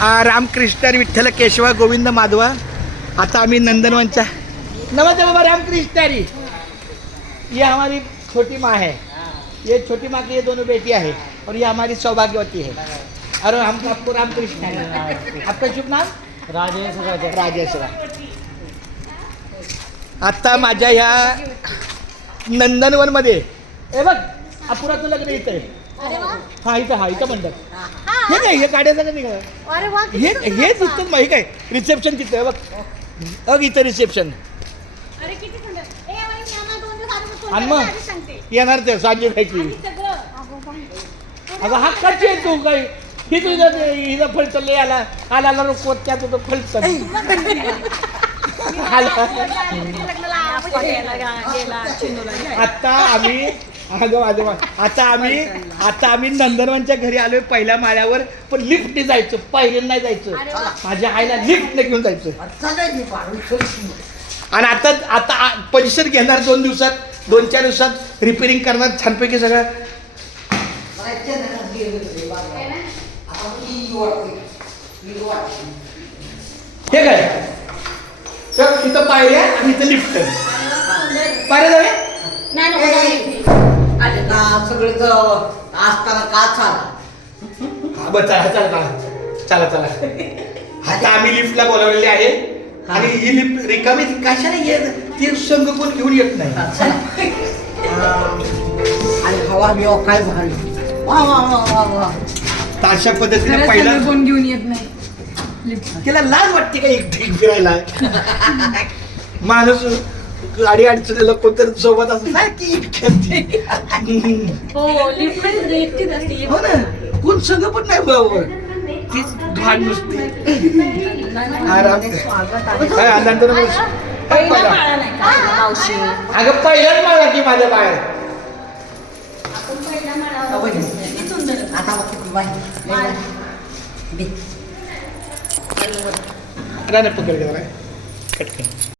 आ, रामकृष्ण विठ्ठल केशवा गोविंद माधवा. आता आम्ही नंदनवनच्या नमस्ते बाबा रामकृष्ण हरी. ये हमारी छोटी माँ है. ये छोटी माँ की ये दोनों बेटी है और ये हमारी सौभाग्यवती है. और हम आपको रामकृष्ण. आपका शुभ नाम? राजेश राजे. राजेश आता माझ्या ह्या नंदनवनमध्ये हे बघ अपुराचं लग्न इथं हा इथं हा इथं म्हणतात हा काय हे काढायचं का अरे वा हे हे तिथं माहिती काय? रिसेप्शन तिथं आहे बघ. बघ इथं रिसेप्शन. अरे किती सुंदर. ए वहिनी, आम्हाला दोन दिवस अगोदर फोन आणि मग? आधी सांगते. येणार ते सांजे आधी सगळं. अगो बाई. अगं हा कशी आहे तू काय? ही तुझ्या हिला फळ चालले आला आला आला पोत्या तुझं फळ आता आम्ही अगं आता आम्ही आता आम्ही नंदनवनच्या घरी आलोय पहिल्या माळ्यावर पण लिफ्टने जायचं पायरीने नाही जायचं. माझ्या आईला लिफ्टने घेऊन जायचं. आणि आता आता परिसर घेणार दोन दिवसात दोन चार दिवसात रिपेअरिंग करणार छानपैकी सगळं. हे काय? तर इथं पायऱ्या आणि इथं लिफ्ट. पायऱ्या जाऊया नाही नको, नको. आले ना सगळे असताना का चाला? हा बरं चला चला चला. चला चला. आता आम्ही लिफ्टला बोलावलेले आहे. आणि ही लिफ्ट रिकामी कशाला येत? ती संघ कोण घेऊन येत नाही. आणि हवा बिवा काय भारी. वा वा वा वा वा. तर अशा पद्धतीने खरंच पहिला सगळं कोण घेऊन येत नाही? लिफ्ट तिला लाज वाटते का एक फिरायला? माणूस गाडी अडचणीला कोणतरी सोबत असं खेळते हो लिफ्टमध्ये एकटीच असते हो ना? कोण संघ पण नाही बरोबर तीच घाण नुसती. आराम काय माळा नाही का अगं पहिल्याच मला की माझ्या बाहेर माळा सुंदर आता किती बाई